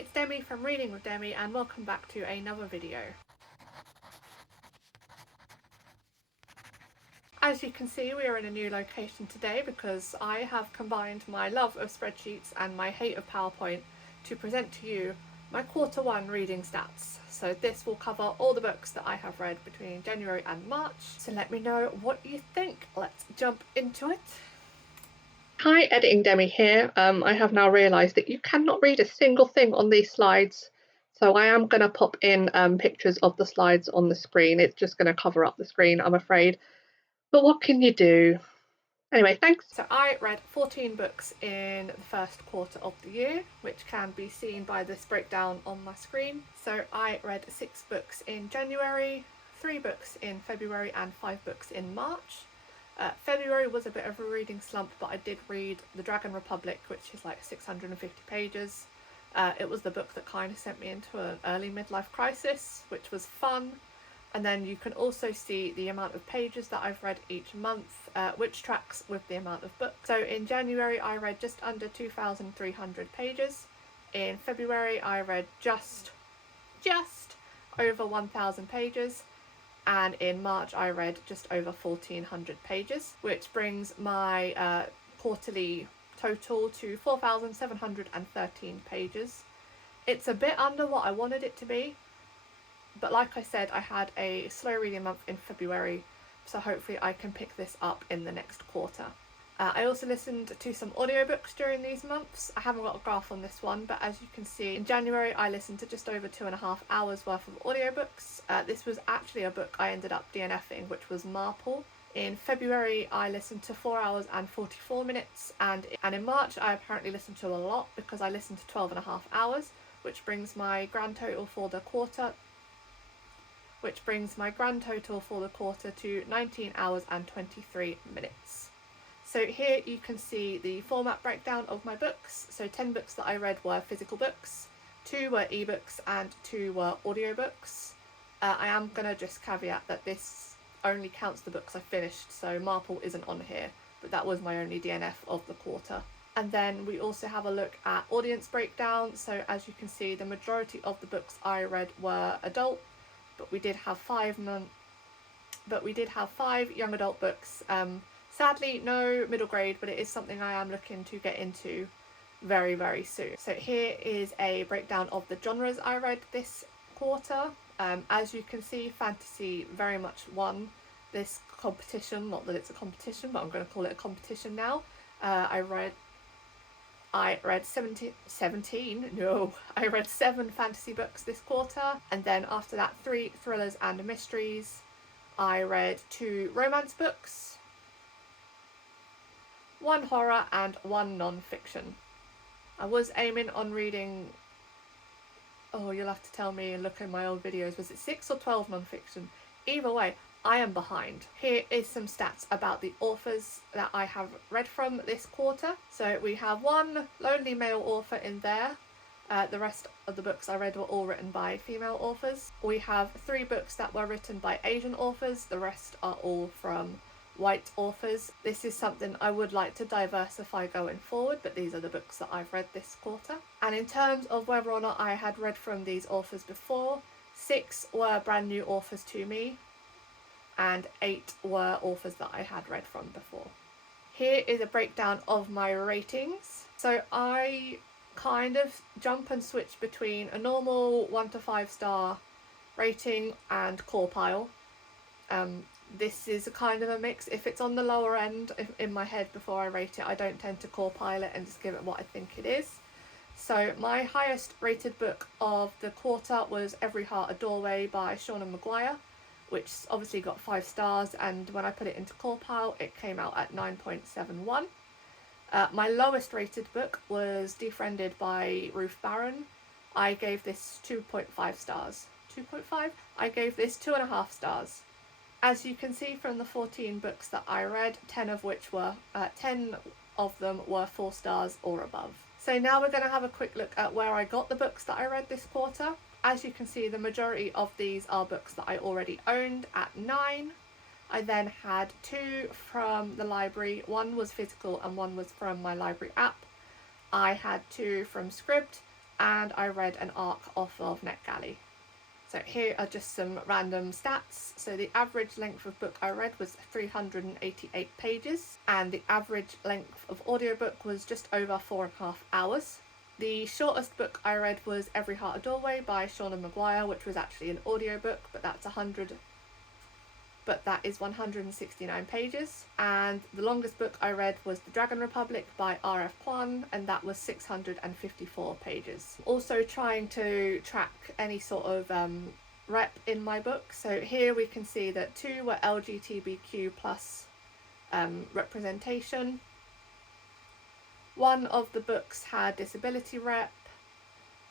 it's Demi from Reading with Demi and welcome back to another video. As you can see, we are in a new location today because I have combined my love of spreadsheets and my hate of PowerPoint to present to you my Q1 reading stats. So this will cover all the books that I have read between January and March. So let me know what you think. Let's jump into it. Hi, Editing Demi here. I have now realised that you cannot read a single thing on these slides, so I am going to pop in pictures of the slides on the screen. It's just going to cover up the screen, I'm afraid. But what can you do? Anyway, thanks. So I read 14 books in the first quarter of the year, which can be seen by this breakdown on my screen. So I read 6 books in January, 3 books in February and 5 books in March. February was a bit of a reading slump, but I did read The Dragon Republic, which is like 650 pages. It was the book that kind of sent me into an early midlife crisis, which was fun. And then you can also see the amount of pages that I've read each month, which tracks with the amount of books. So in January I read just under 2,300 pages. In February I read just over 1,000 pages. And in March I read just over 1,400 pages, which brings my quarterly total to 4,713 pages. It's a bit under what I wanted it to be, but like I said, I had a slow reading month in February, so hopefully I can pick this up in the next quarter. I also listened to some audiobooks during these months. I haven't got a graph on this one, but as you can see, in January I listened to just over 2.5 hours worth of audiobooks. This was actually a book I ended up DNFing, which was Marple. In February I listened to 4 hours and 44 minutes, and in March I apparently listened to a lot because I listened to 12.5 hours, which brings my grand total for the quarter to 19 hours and 23 minutes. So here you can see the format breakdown of my books. So 10 books that I read were physical books, 2 were ebooks and 2 were audiobooks. I am going to just caveat that this only counts the books I finished, so Marple isn't on here, but that was my only DNF of the quarter. And then we also have a look at audience breakdown. So as you can see, the majority of the books I read were adult, but we did have 5 young adult books. Sadly, no middle grade, but it is something I am looking to get into very, very soon. So here is a breakdown of the genres I read this quarter. As you can see, fantasy very much won this competition. Not that it's a competition, but I'm going to call it a competition now. I read 7 fantasy books this quarter, and then after that 3 thrillers and mysteries. I read 2 romance books, 1 horror and 1 non-fiction. I was aiming on reading, you'll have to tell me and look in my old videos, was it 6 or 12 non-fiction? Either way, I am behind. Here is some stats about the authors that I have read from this quarter. So we have 1 lonely male author in there. The rest of the books I read were all written by female authors. We have 3 books that were written by Asian authors. The rest are all from white authors. This is something I would like to diversify going forward, but these are the books that I've read this quarter. And in terms of whether or not I had read from these authors before, 6 were brand new authors to me, and 8 were authors that I had read from before. Here is a breakdown of my ratings. So I kind of jump and switch between a normal 1 to 5 star rating and CawPile. This is a kind of a mix. If it's on the lower end in my head before I rate it, I don't tend to CawPile it and just give it what I think it is. So my highest rated book of the quarter was Every Heart a Doorway by Shauna Maguire, which obviously got 5 stars, and when I put it into CawPile it came out at 9.71. My lowest rated book was Defriended by Ruth Barron. I gave this 2.5 stars. 2.5? I gave this 2.5 stars. As you can see from the 14 books that I read, 10 of them were 4 stars or above. So now we're going to have a quick look at where I got the books that I read this quarter. As you can see, the majority of these are books that I already owned at 9. I then had 2 from the library. 1 was physical and 1 was from my library app. I had 2 from Scribd and I read an arc off of NetGalley. So here are just some random stats. So the average length of book I read was 388 pages, and the average length of audiobook was just over 4.5 hours. The shortest book I read was Every Heart a Doorway by Seanan McGuire, which was actually an audiobook, but that is 169 pages. And the longest book I read was The Dragon Republic by R.F. Kuang, and that was 654 pages. Also trying to track any sort of rep in my book. So here we can see that 2 were LGBTQ plus representation. 1 of the books had disability rep.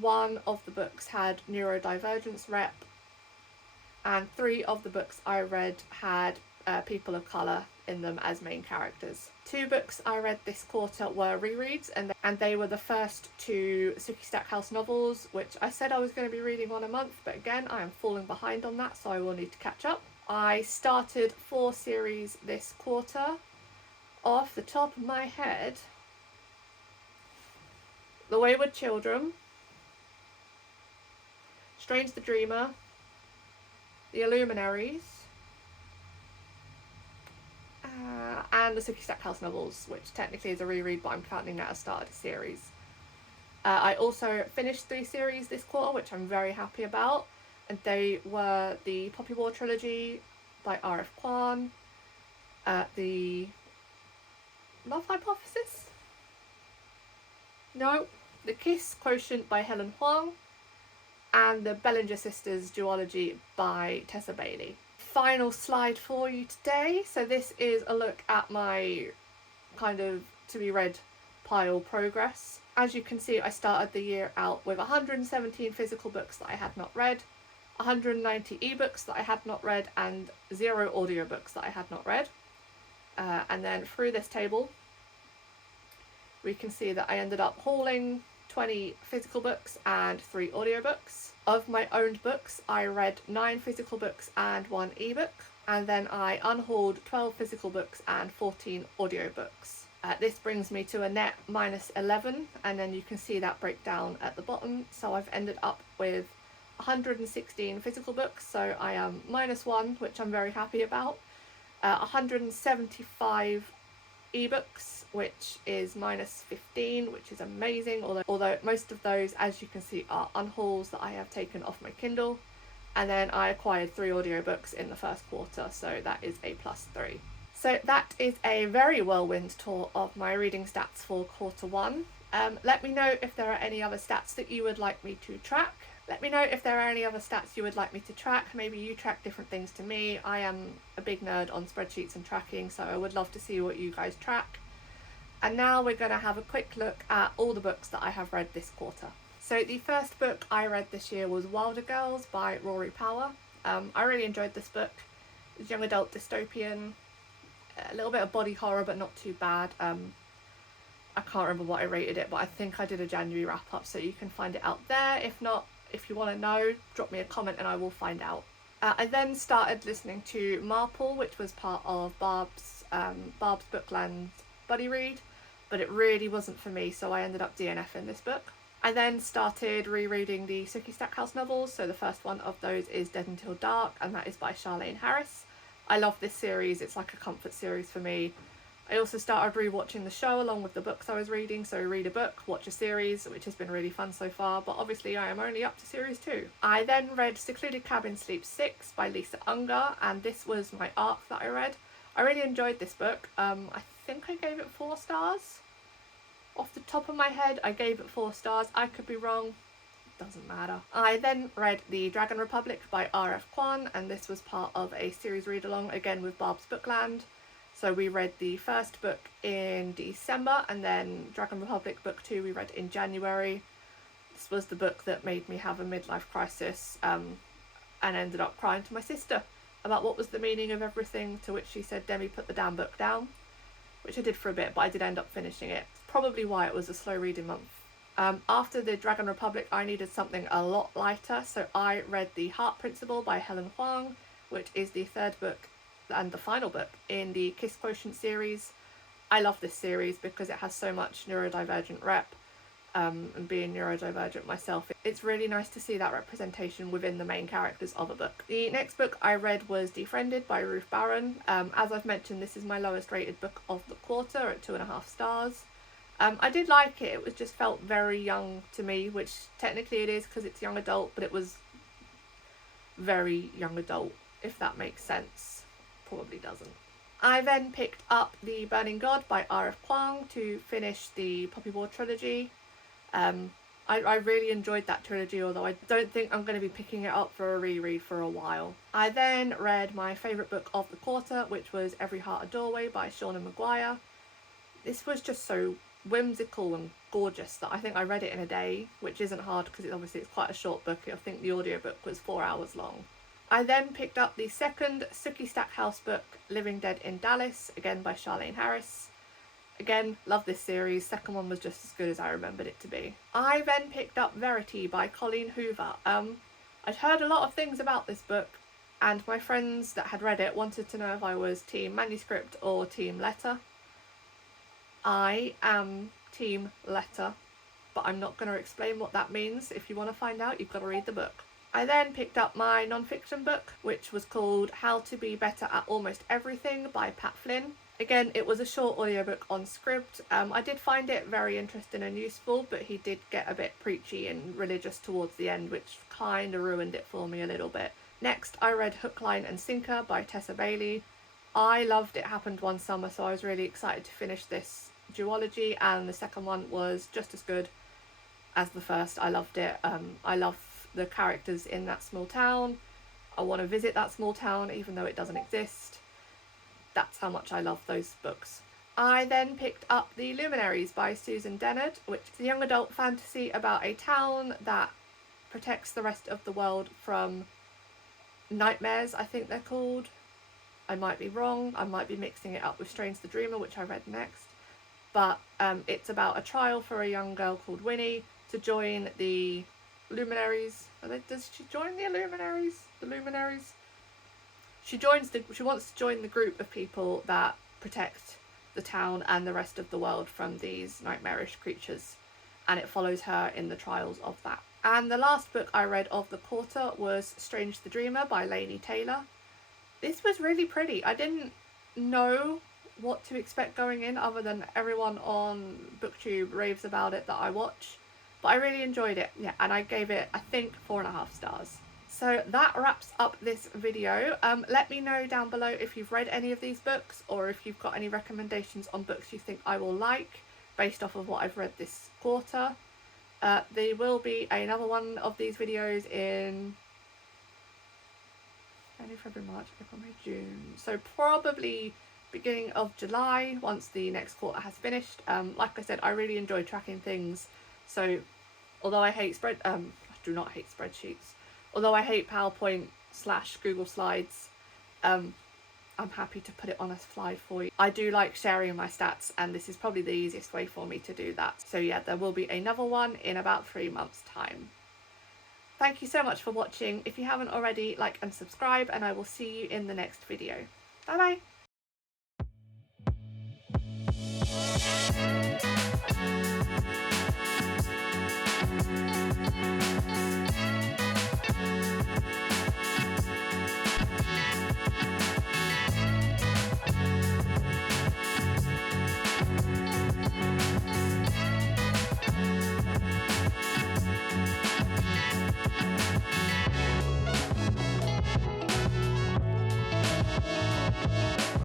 1 of the books had neurodivergence rep. And 3 of the books I read had people of colour in them as main characters. 2 books I read this quarter were rereads, and they were the first 2 Sookie Stackhouse novels, which I said I was going to be reading one a month, but again I am falling behind on that, so I will need to catch up. I started 4 series this quarter. Off the top of my head, The Wayward Children, Strange the Dreamer, The Illuminaries, and the Sookie Stackhouse novels, which technically is a reread, but I'm counting that as started a series. I also finished 3 series this quarter, which I'm very happy about, and they were the Poppy War trilogy by R.F. Kuang, the Love Hypothesis? No, The Kiss Quotient by Helen Huang, and the Bellinger Sisters duology by Tessa Bailey. Final slide for you today. So this is a look at my kind of to be read pile progress. As you can see, I started the year out with 117 physical books that I had not read, 190 ebooks that I had not read, and 0 audiobooks that I had not read. And then through this table, we can see that I ended up hauling 20 physical books and 3 audiobooks. Of my owned books, I read 9 physical books and 1 ebook, and then I unhauled 12 physical books and 14 audiobooks. This brings me to a net minus 11, and then you can see that breakdown at the bottom. So I've ended up with 116 physical books, so I am minus 1, which I'm very happy about. 175 ebooks, which is minus 15, which is amazing, although most of those, as you can see, are unhauls that I have taken off my Kindle. And then I acquired 3 audiobooks in the first quarter, so that is a +3. So that is a very whirlwind tour of my reading stats for quarter 1. Let me know if there are any other stats that you would like me to track. Let me know if there are any other stats you would like me to track. Maybe you track different things to me. I am a big nerd on spreadsheets and tracking, so I would love to see what you guys track. And now we're going to have a quick look at all the books that I have read this quarter. So the first book I read this year was Wilder Girls by Rory Power. I really enjoyed this book. It's young adult dystopian, a little bit of body horror, but not too bad. I can't remember what I rated it, but I think I did a January wrap up, so you can find it out there. If not, if you want to know, drop me a comment and I will find out. I then started listening to Marple, which was part of Barb's Bookland buddy read, but it really wasn't for me, so I ended up DNFing this book. I then started rereading the Sookie Stackhouse novels, so the first one of those is Dead Until Dark, and that is by Charlaine Harris. I love this series, it's like a comfort series for me. I also started rewatching the show along with the books I was reading, so read a book, watch a series, which has been really fun so far, but obviously I am only up to series 2. I then read Secluded Cabin Sleep 6 by Lisa Unger, and this was my arc that I read. I really enjoyed this book. I think I gave it 4 stars. Off the top of my head, I gave it 4 stars. I could be wrong. Doesn't matter. I then read The Dragon Republic by R.F. Kuang, and this was part of a series read-along, again with Barb's Bookland. So we read the first book in December, and then Dragon Republic Book 2 we read in January. This was the book that made me have a midlife crisis, and ended up crying to my sister about what was the meaning of everything, to which she said, Demi, put the damn book down, which I did for a bit, but I did end up finishing it. It's probably why it was a slow reading month. After the Dragon Republic, I needed something a lot lighter, so I read The Heart Principle by Helen Huang, which is the 3rd book and the final book in the Kiss Quotient series. I love this series because it has so much neurodivergent rep. and being neurodivergent myself, it's really nice to see that representation within the main characters of a book. The next book I read was Defriended by Ruth Barron. As I've mentioned, this is my lowest rated book of the quarter at 2.5 stars. I did like it, it just felt very young to me, which technically it is because it's young adult, but it was very young adult, if that makes sense. Probably doesn't. I then picked up The Burning God by R.F. Kuang to finish the Poppy War trilogy. I really enjoyed that trilogy, although I don't think I'm going to be picking it up for a reread for a while. I then read my favourite book of the quarter, which was Every Heart a Doorway by Seanan McGuire. This was just so whimsical and gorgeous that I think I read it in a day, which isn't hard because it's quite a short book. I think the audiobook was 4 hours long. I then picked up the second Sookie Stackhouse book, Living Dead in Dallas, again by Charlaine Harris. Again, love this series. Second one was just as good as I remembered it to be. I then picked up Verity by Colleen Hoover. I'd heard a lot of things about this book, and my friends that had read it wanted to know if I was team manuscript or team letter. I am team letter, but I'm not going to explain what that means. If you want to find out, you've got to read the book. I then picked up my non-fiction book, which was called How to Be Better at Almost Everything by Pat Flynn. Again, it was a short audiobook on Scribd. I did find it very interesting and useful, but he did get a bit preachy and religious towards the end, which kind of ruined it for me a little bit. Next, I read Hook, Line and Sinker by Tessa Bailey. I loved It Happened One Summer, so I was really excited to finish this duology, and the second one was just as good as the first. I loved it. I love the characters in that small town. I want to visit that small town even though it doesn't exist. That's how much I love those books. I then picked up The Luminaries by Susan Dennard, which is a young adult fantasy about a town that protects the rest of the world from nightmares, I think they're called. I might be wrong, I might be mixing it up with Strange the Dreamer, which I read next. But it's about a trial for a young girl called Winnie to join the Luminaries. Does she join the Luminaries? The Luminaries? She wants to join the group of people that protect the town and the rest of the world from these nightmarish creatures, and it follows her in the trials of that. And the last book I read of the quarter was Strange the Dreamer by Laini Taylor. This was really pretty. I didn't know what to expect going in other than everyone on BookTube raves about it that I watch, but I really enjoyed it. Yeah, and I gave it, I think, 4.5 stars. So that wraps up this video. Let me know down below if you've read any of these books, or if you've got any recommendations on books you think I will like based off of what I've read this quarter. There will be another one of these videos in January, February, March, April, May, June. So probably beginning of July, once the next quarter has finished. Like I said, I really enjoy tracking things. So although I hate I do not hate spreadsheets. Although I hate PowerPoint / Google Slides, I'm happy to put it on a slide for you. I do like sharing my stats, and this is probably the easiest way for me to do that. So yeah, there will be another one in about 3 months' time. Thank you so much for watching. If you haven't already, like and subscribe, and I will see you in the next video. Bye bye!